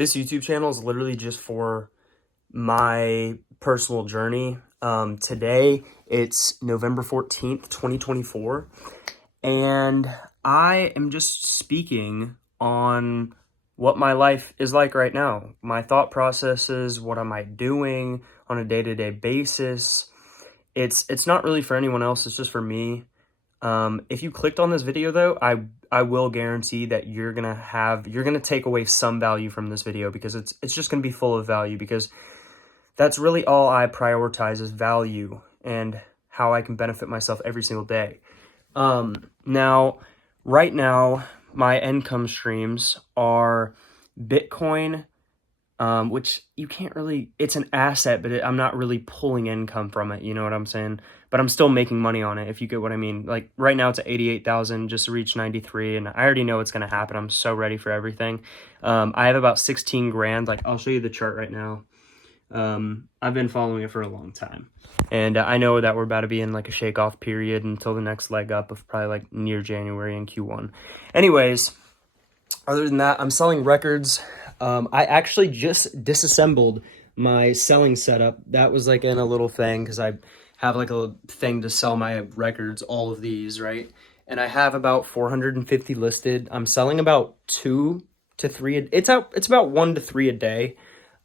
This YouTube channel is literally just for my personal journey. Today, it's November 14th, 2024, and I am just speaking on what my life is like right now. My thought processes, what am I doing on a day-to-day basis. It's not really for anyone else, it's just for me. If you clicked on this video though, I will guarantee that you're gonna take away some value from this video, because it's just gonna be full of value, because that's really all I prioritize is value and how I can benefit myself every single day. Now, right now, my income streams are Bitcoin, which you can't really, it's an asset, but I'm not really pulling income from it, you know what I'm saying? But I'm still making money on it, if you get what I mean. Like right now it's at 88,000, just reached 93, and I already know it's going to happen. I'm so ready for everything. I have about 16 grand. Like I'll show you the chart right now. I've been following it for a long time, and I know that we're about to be in like a shake off period until the next leg up of probably like near January and Q1. Anyways, other than that, I'm selling records. I actually just disassembled my selling setup. That was like in a little thing, because I have like a thing to sell my records, all of these, right? And I have about 450 listed. I'm selling about 2 to 3. It's about 1 to 3 a day.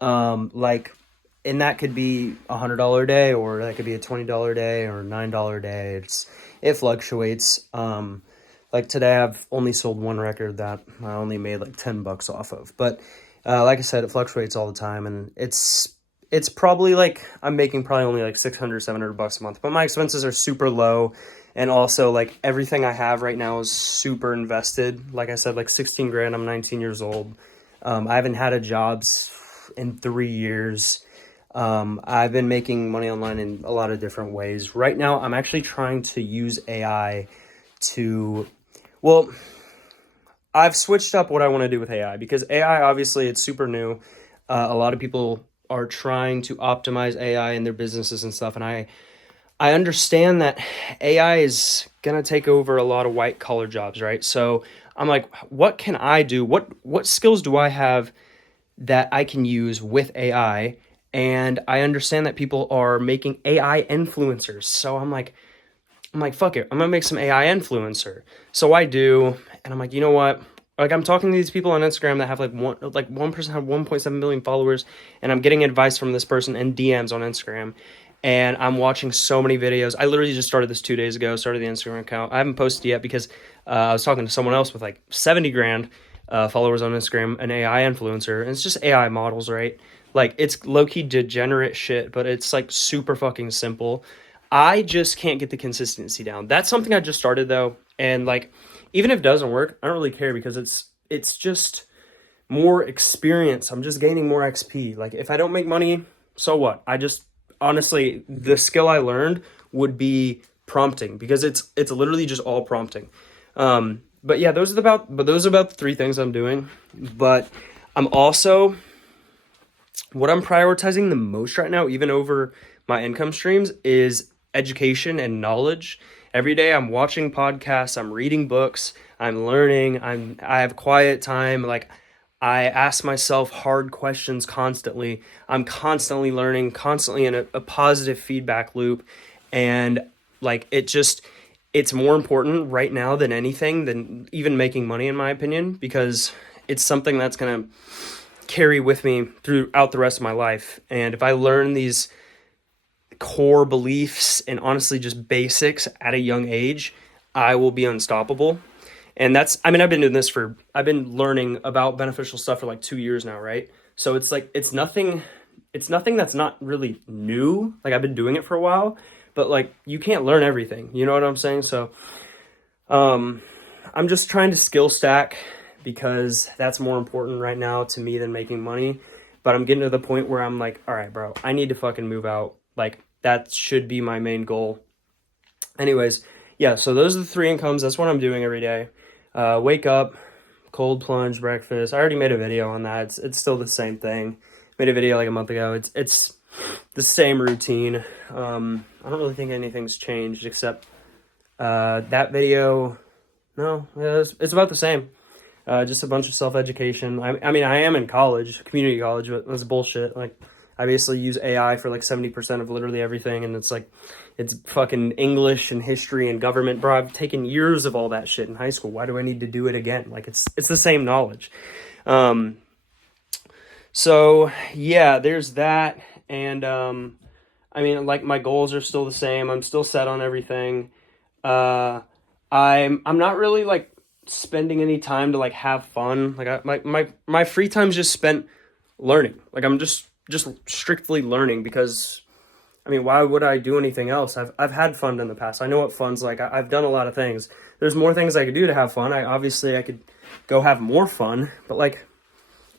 And that could be $100 a day, or that could be a $20 a day, or $9 a day. It fluctuates. Like today I've only sold one record that I only made like $10 off of. But like I said, it fluctuates all the time, and it's probably like I'm making probably only like $600, $700 a month. But my expenses are super low, and also like everything I have right now is super invested. Like I said, like 16 grand. I'm 19 years old. I haven't had a job in 3 years. I've been making money online in a lot of different ways. Right now, I'm actually trying to use AI to, well, I've switched up what I want to do with AI, because AI, obviously, it's super new. A lot of people are trying to optimize AI in their businesses and stuff, and I understand that AI is gonna take over a lot of white collar jobs, right? So I'm like, what can I do? What skills do I have that I can use with AI? And I understand that people are making AI influencers. So I'm like, fuck it, I'm gonna make some AI influencer. So I do, and I'm like, you know what? Like I'm talking to these people on Instagram that have one person have 1.7 million followers, and I'm getting advice from this person in DMs on Instagram. And I'm watching so many videos. I literally just started this 2 days ago, started the Instagram account. I haven't posted yet because I was talking to someone else with like 70 grand followers on Instagram, an AI influencer, and it's just AI models, right? Like it's low-key degenerate shit, but it's like super fucking simple. I just can't get the consistency down. That's something I just started though, and like even if it doesn't work, I don't really care, because it's just more experience. I'm just gaining more XP. Like if I don't make money, so what? I just honestly, the skill I learned would be prompting, because it's literally just all prompting. But yeah, those are about the 3 things I'm doing. But I'm also, what I'm prioritizing the most right now, even over my income streams, is education and knowledge. Every day I'm watching podcasts, I'm reading books, I'm learning, I have quiet time. Like I ask myself hard questions constantly. I'm constantly learning, constantly in a positive feedback loop. And like it's more important right now than anything, than even making money, in my opinion, because it's something that's going to carry with me throughout the rest of my life. And if I learn these core beliefs and honestly just basics at a young age, I will be unstoppable. And I've been doing this I've been learning about beneficial stuff for like 2 years now, right? So it's like, it's nothing that's not really new. Like I've been doing it for a while, but like you can't learn everything. You know what I'm saying? So, I'm just trying to skill stack, because that's more important right now to me than making money. But I'm getting to the point where I'm like, all right, bro, I need to fucking move out. Like that should be my main goal. Anyways, yeah, so those are the 3 incomes. That's what I'm doing every day. Wake up, cold plunge, breakfast. I already made a video on that. It's still the same thing. Made a video like a month ago. It's the same routine. I don't really think anything's changed except that video. No, it's about the same. Just a bunch of self-education. I mean, I am in college, community college, but that's bullshit. Like, I basically use AI for like 70% of literally everything, and it's like, it's fucking English and history and government. Bro, I've taken years of all that shit in high school. Why do I need to do it again? Like, it's the same knowledge. So yeah, there's that, and I mean, like, my goals are still the same. I'm still set on everything. Uh, I'm not really like spending any time to like have fun. Like, my free time's just spent learning. Like, I'm just strictly learning because, I mean, why would I do anything else? I've had fun in the past. I know what fun's like. I've done a lot of things. There's more things I could do to have fun. I could go have more fun, but like,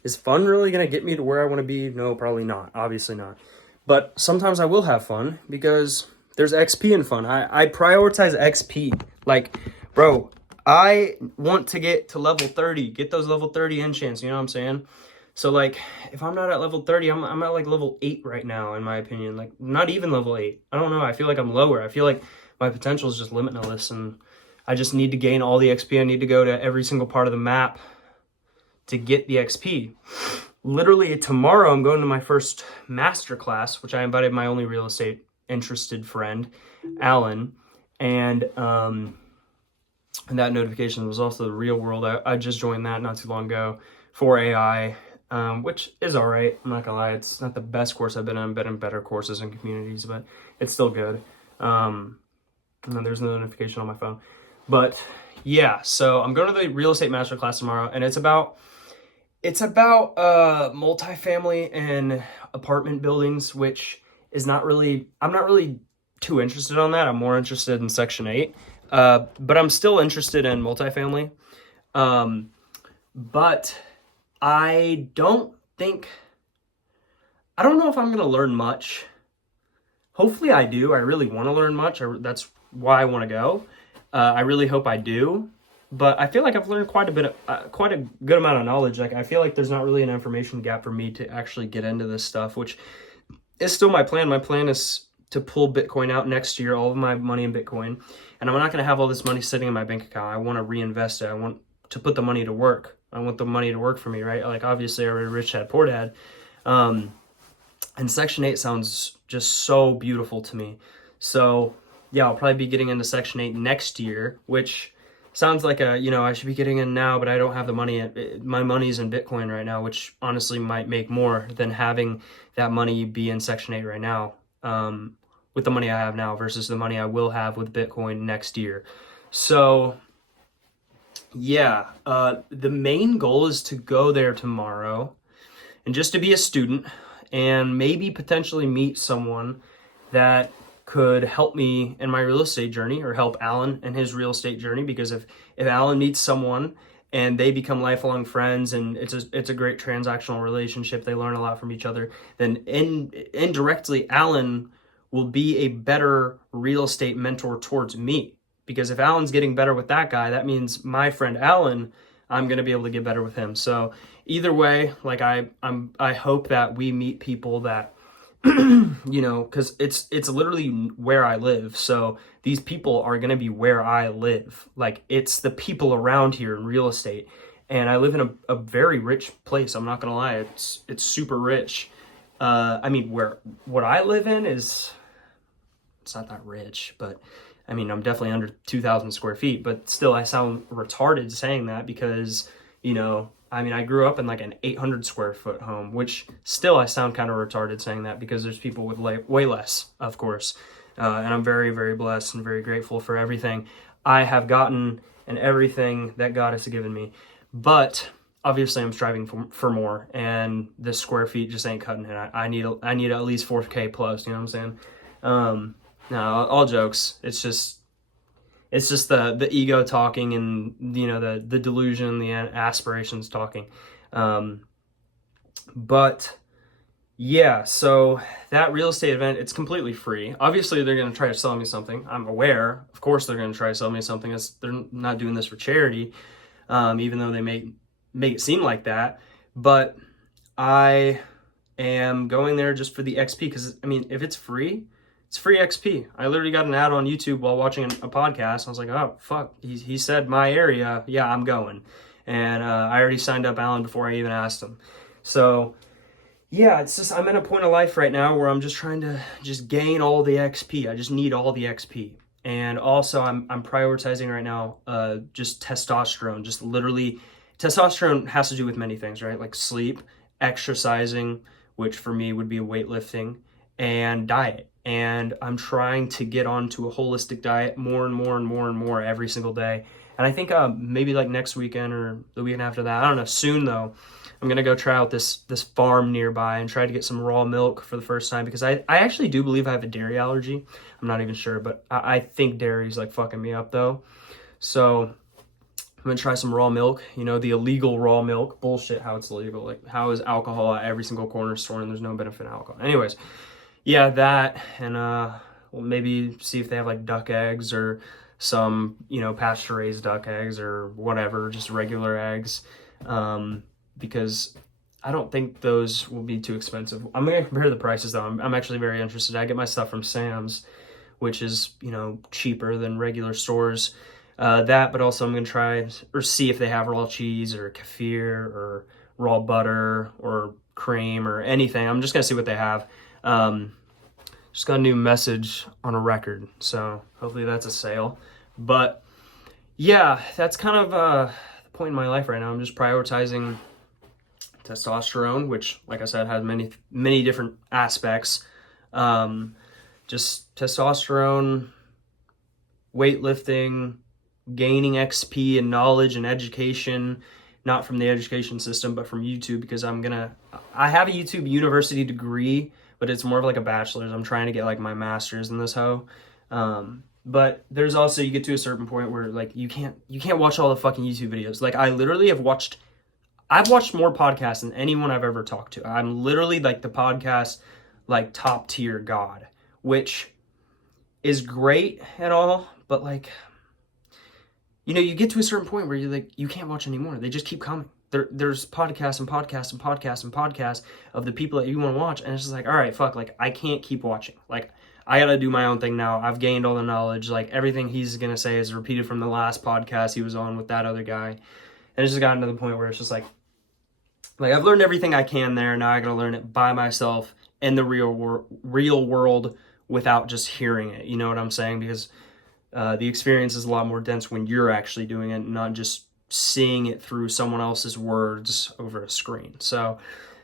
is fun really gonna get me to where I want to be? No, probably not. Obviously not. But sometimes I will have fun because there's XP in fun. I prioritize XP. Like, bro, I want to get to level 30, get those level 30 enchants, you know what I'm saying? So, like, if I'm not at level 30, I'm at, like, level 8 right now, in my opinion. Like, not even level 8. I don't know. I feel like I'm lower. I feel like my potential is just limitless, and I just need to gain all the XP. I need to go to every single part of the map to get the XP. Literally, tomorrow, I'm going to my first master class, which I invited my only real estate interested friend, Alan, and that notification was also the Real World. I just joined that not too long ago for AI, which is all right. I'm not gonna lie, it's not the best course I've been in. I've been in better courses and communities, but it's still good. And then there's no notification on my phone. But yeah, so I'm going to the real estate masterclass tomorrow, and it's about multifamily and apartment buildings, which is not really, I'm not really too interested on that. I'm more interested in Section 8. But I'm still interested in multifamily. But I don't know if I'm going to learn much. Hopefully I do. I really want to learn much. That's why I want to go. I really hope I do. But I feel like I've learned quite a good amount of knowledge. Like, I feel like there's not really an information gap for me to actually get into this stuff, which is still my plan. My plan is to pull Bitcoin out next year, all of my money in Bitcoin. And I'm not going to have all this money sitting in my bank account. I want to reinvest it. I want to put the money to work. I want the money to work for me, right? Like, obviously, I read Rich Dad Poor Dad. And Section 8 sounds just so beautiful to me. So, yeah, I'll probably be getting into Section 8 next year, which sounds like I should be getting in now, but I don't have the money. My money's in Bitcoin right now, which honestly might make more than having that money be in Section 8 right now, with the money I have now versus the money I will have with Bitcoin next year. So, yeah, the main goal is to go there tomorrow and just to be a student and maybe potentially meet someone that could help me in my real estate journey, or help Alan in his real estate journey. Because if Alan meets someone and they become lifelong friends and it's a great transactional relationship, they learn a lot from each other, then indirectly Alan will be a better real estate mentor towards me. Because if Alan's getting better with that guy, that means my friend Alan, I'm going to be able to get better with him. So either way, like, I hope that we meet people that, because it's literally where I live. So these people are going to be where I live. Like, it's the people around here in real estate. And I live in a very rich place. I'm not going to lie. It's super rich. I mean, what I live in it's not that rich, but I mean, I'm definitely under 2,000 square feet, but still I sound retarded saying that because, I mean, I grew up in like an 800 square foot home, which still I sound kind of retarded saying that because there's people with way less, of course. And I'm very, very blessed and very grateful for everything I have gotten and everything that God has given me. But obviously I'm striving for more, and this square feet just ain't cutting it. I need at least 4K plus, you know what I'm saying? No, all jokes. It's just the ego talking, and the delusion, the aspirations talking. But yeah, so that real estate event, it's completely free. Obviously, they're going to try to sell me something. I'm aware. Of course, they're going to try to sell me something. They're not doing this for charity, even though they make it seem like that. But I am going there just for the XP, because, I mean, if it's free, it's free XP. I literally got an ad on YouTube while watching a podcast. I was like, oh, fuck. He said my area. Yeah, I'm going. And I already signed up Alan before I even asked him. So yeah, it's just I'm in a point of life right now where I'm just trying to just gain all the XP. I just need all the XP. And also I'm prioritizing right now just testosterone. Just literally testosterone has to do with many things, right? Like sleep, exercising, which for me would be weightlifting, and diet. And I'm trying to get onto a holistic diet more and more and more and more every single day. And I think maybe like next weekend or the weekend after that, I don't know, soon though, I'm gonna go try out this farm nearby and try to get some raw milk for the first time, because I actually do believe I have a dairy allergy. I'm not even sure, but I think dairy's like fucking me up though. So I'm gonna try some raw milk, you know, the illegal raw milk. Bullshit how it's illegal. Like, how is alcohol at every single corner store and there's no benefit in alcohol? Anyways, yeah, that, and well, maybe see if they have like duck eggs or some, you know, pasture raised duck eggs or whatever, just regular eggs. Because I don't think those will be too expensive. I'm gonna compare the prices though. I'm actually very interested. I get my stuff from Sam's, which is, you know, cheaper than regular stores. But also I'm gonna try or see if they have raw cheese or kefir or raw butter or cream or anything. I'm just gonna see what they have. Just got a new message on a record, so hopefully that's a sale. But yeah, that's kind of the point in my life right now. I'm just prioritizing testosterone, which, like I said, has many different aspects. Just testosterone, weightlifting, gaining XP and knowledge and education, not from the education system, but from YouTube, because I have a YouTube university degree, but it's more of like a bachelor's. I'm trying to get like my master's in this hoe. But there's also, you get to a certain point where like you can't watch all the fucking YouTube videos. Like I've watched more podcasts than anyone I've ever talked to. I'm literally like the podcast, like top tier god, which is great and all, but like, you know, you get to a certain point where you're like, you can't watch anymore. They just keep coming. There's podcasts and podcasts and podcasts and podcasts of the people that you want to watch. And it's just like, all right, fuck, like I can't keep watching. Like I got to do my own thing now. I've gained all the knowledge. Like everything he's going to say is repeated from the last podcast he was on with that other guy. And it's just gotten to the point where it's just like I've learned everything I can there. Now I got to learn it by myself in the real world without just hearing it. You know what I'm saying? Because the experience is a lot more dense when you're actually doing it, not just seeing it through someone else's words over a screen. So,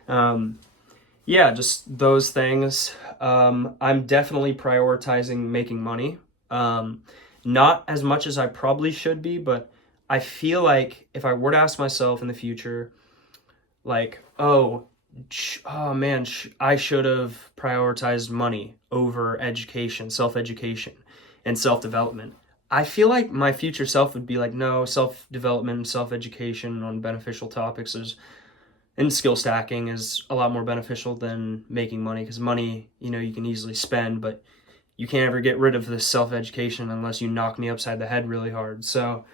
yeah, just those things. I'm definitely prioritizing making money. Not as much as I probably should be, but I feel like if I were to ask myself in the future, like, oh man, I should have prioritized money over education, self-education, and self-development. I feel like my future self would be like, no, self-development, self-education on beneficial topics and skill stacking is a lot more beneficial than making money, because money, you know, you can easily spend, but you can't ever get rid of this self-education unless you knock me upside the head really hard. So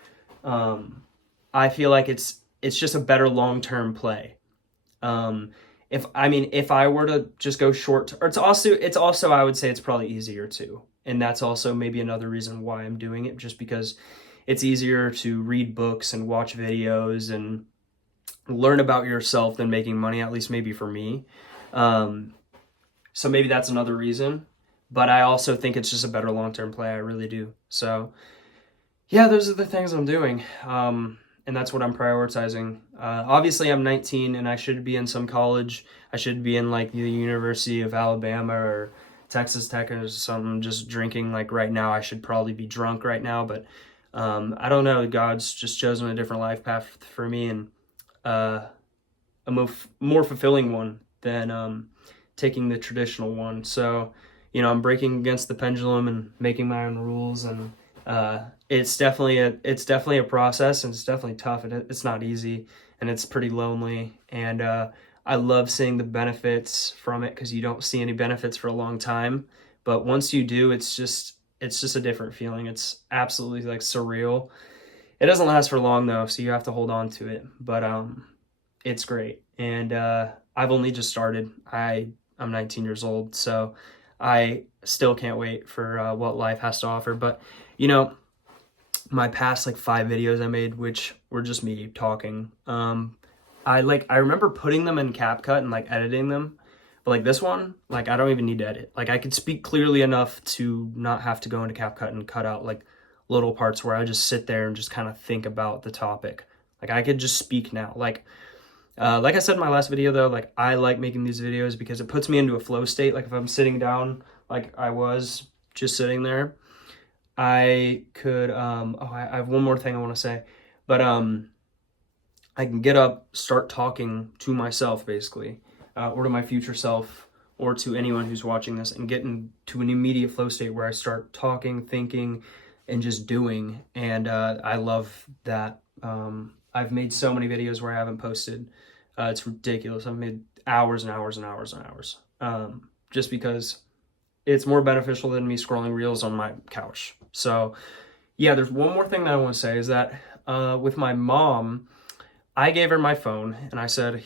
I feel like it's just a better long-term play. If I were to just go short, or it's also I would say it's probably easier too. And that's also maybe another reason why I'm doing it, just because it's easier to read books and watch videos and learn about yourself than making money, at least maybe for me. So maybe that's another reason, but I also think it's just a better long-term play. I really do. So yeah, those are the things I'm doing. And that's what I'm prioritizing. Obviously, I'm 19 and I should be in some college. I should be in like the University of Alabama or Texas Tech or something, just drinking like right now. I should probably be drunk right now, but I don't know. God's just chosen a different life path for me, and a more fulfilling one than taking the traditional one. So, you know, I'm breaking against the pendulum and making my own rules, and it's definitely a process, and it's definitely tough. It's not easy, and it's pretty lonely, and I love seeing the benefits from it, because you don't see any benefits for a long time, but once you do, it's just a different feeling. It's absolutely like surreal. It doesn't last for long though, so you have to hold on to it, but it's great. And I've only just started. I'm 19 years old, so I still can't wait for what life has to offer. But you know, my past like 5 videos I made, which were just me talking. I remember putting them in CapCut and like editing them, but like this one, like I don't even need to edit. Like I could speak clearly enough to not have to go into CapCut and cut out like little parts where I just sit there and just kind of think about the topic. Like I could just speak now. Like I said in my last video though, like I like making these videos because it puts me into a flow state. Like if I'm sitting down, like I was just sitting there, I could, I have one more thing I want to say, but I can get up, start talking to myself basically, or to my future self, or to anyone who's watching this, and get into an immediate flow state where I start talking, thinking, and just doing. And I love that. I've made so many videos where I haven't posted. It's ridiculous. I've made hours and hours and hours and hours, just because it's more beneficial than me scrolling reels on my couch. So yeah, there's one more thing that I want to say is that with my mom, I gave her my phone and I said,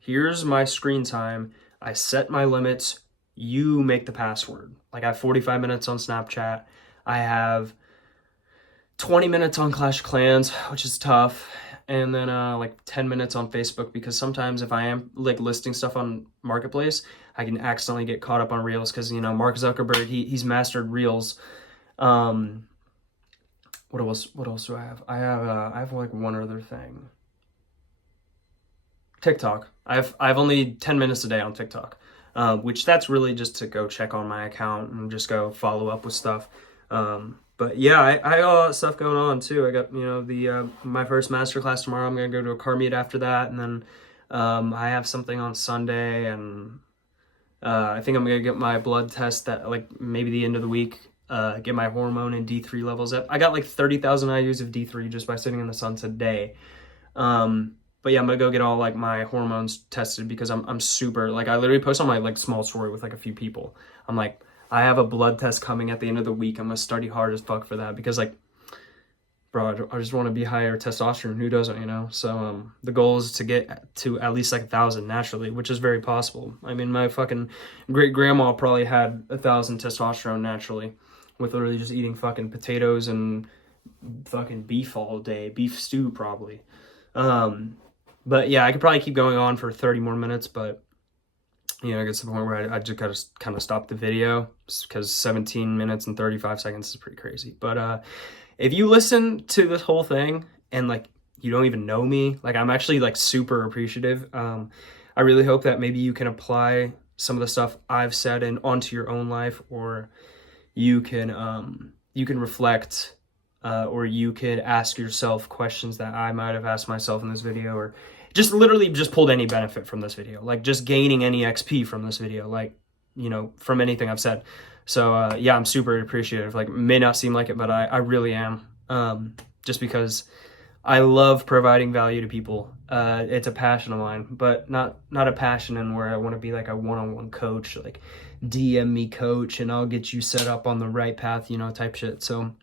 here's my screen time. I set my limits. You make the password. Like I have 45 minutes on Snapchat. I have 20 minutes on Clash of Clans, which is tough. And then like 10 minutes on Facebook, because sometimes if I am like listing stuff on Marketplace, I can accidentally get caught up on Reels because, you know, Mark Zuckerberg, he's mastered Reels. What else do I have? I have like one other thing. TikTok. I have only 10 minutes a day on TikTok, which that's really just to go check on my account and just go follow up with stuff. But yeah, I got a lot of stuff going on too. I got, you know, the my first masterclass tomorrow. I'm gonna go to a car meet after that, and then I have something on Sunday, and I think I'm gonna get my blood test that like maybe the end of the week. Get my hormone and D3 levels up. I got like 30,000 IUs of D3 just by sitting in the sun today. But yeah, I'm gonna go get all like my hormones tested because I'm super, like I literally post on my like small story with like a few people. I'm like, I have a blood test coming at the end of the week. I'm gonna study hard as fuck for that because like, bro, I just want to be higher testosterone. Who doesn't, you know? So the goal is to get to at least like 1,000 naturally, which is very possible. I mean, my fucking great grandma probably had 1,000 testosterone naturally with literally just eating fucking potatoes and fucking beef all day, beef stew probably. But yeah, I could probably keep going on for 30 more minutes, but you know, it gets to the point where I just gotta kind of stop the video because 17 minutes and 35 seconds is pretty crazy. But if you listen to this whole thing and like you don't even know me, like I'm actually like super appreciative. I really hope that maybe you can apply some of the stuff I've said and onto your own life, or you can reflect, or you could ask yourself questions that I might have asked myself in this video, or just literally just pulled any benefit from this video, like just gaining any XP from this video, like, you know, from anything I've said. So yeah, I'm super appreciative. Like, may not seem like it, but I really am, just because I love providing value to people. It's a passion of mine, but not a passion in where I want to be like a one-on-one coach, like DM me coach and I'll get you set up on the right path, you know, type shit. So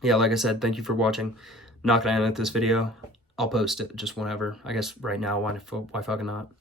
yeah, like I said, thank you for watching. Not gonna edit this video. I'll post it just whenever. I guess right now, why fucking not?